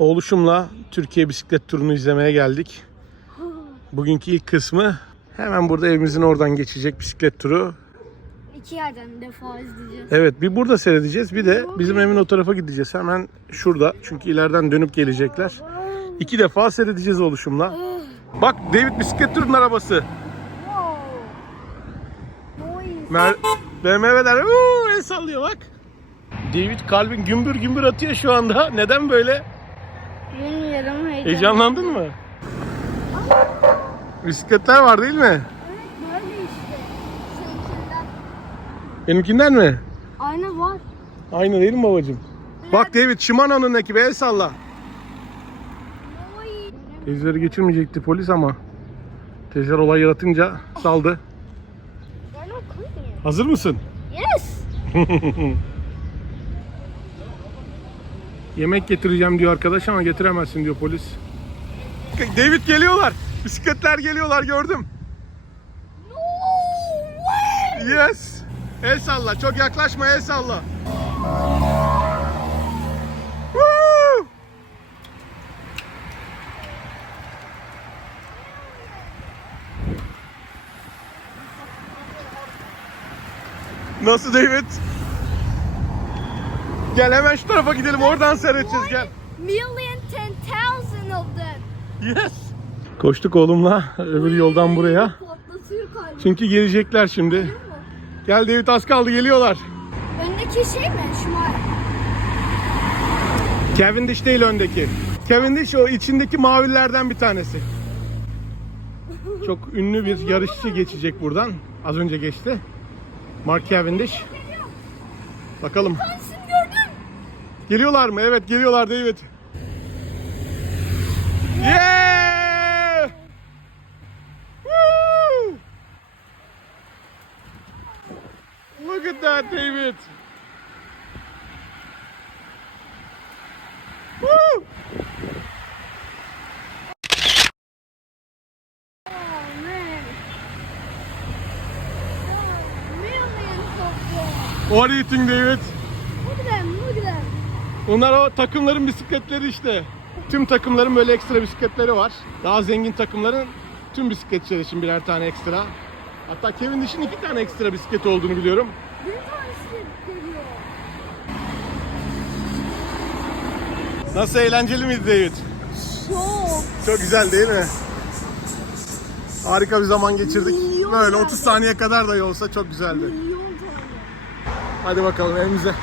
Oğluşumla Türkiye bisiklet turunu izlemeye geldik. Bugünkü ilk kısmı hemen burada evimizin oradan geçecek bisiklet turu. İki yerden defa izleyeceğiz. Evet bir burada seyredeceğiz bir de bizim evin o tarafa gideceğiz. Hemen şurada çünkü ileriden dönüp gelecekler. İki defa seyredeceğiz oluşumla. Bak David bisiklet turunun arabası. Mer BMW'ler uuu, el sallıyor bak. David kalbin gümbür gümbür atıyor şu anda. Neden böyle? Bilmiyorum heyecan. Heyecanlandın mı? Bisikletler var değil mi? Evet böyle işte. Seninkinden. Benimkinden mi? Ayna var. Aynı değil mi babacığım? Bak David Shimano'nun ekibi el salla. Teyzeleri geçirmeyecekti polis ama teyzeler olay yaratınca saldı. Hazır mısın? Yes. Yemek getireceğim diyor arkadaş ama getiremezsin diyor polis. David geliyorlar. Bisikletler geliyorlar gördüm. Yes. El salla. Çok yaklaşma el salla. Nasıl David? Gel hemen şu tarafa gidelim oradan seyredeceğiz gel. Million ten thousand of them. Yes. Koştuk oğlumla öbür yoldan buraya. Patlatıyor. Çünkü gelecekler şimdi. Gel David az kaldı geliyorlar. Öndeki şey mi? Şu var. Cavendish değil öndeki. Cavendish o içindeki mavilerden bir tanesi. Çok ünlü bir yarışçı geçecek buradan. Az önce geçti. Mark Cavendish. Bakalım. Geliyorlar mı? Evet geliyorlar David. Yeah! Woo! Look at that David. Woo! Oh. What do you think David? Look at them. Look at them. Bunlar o takımların bisikletleri işte. Tüm takımların böyle ekstra bisikletleri var. Daha zengin takımların tüm bisikletçiler için birer tane ekstra. Hatta Kevin Dish'in iki tane ekstra bisiklet olduğunu biliyorum. Bir tanesi geliyor. Nasıl eğlenceli miydi David? Çok. Çok güzel değil mi? Harika bir zaman geçirdik. Milyon Böyle tane. 30 saniye kadar da olsa çok güzeldi. Milyon. Hadi bakalım evimize.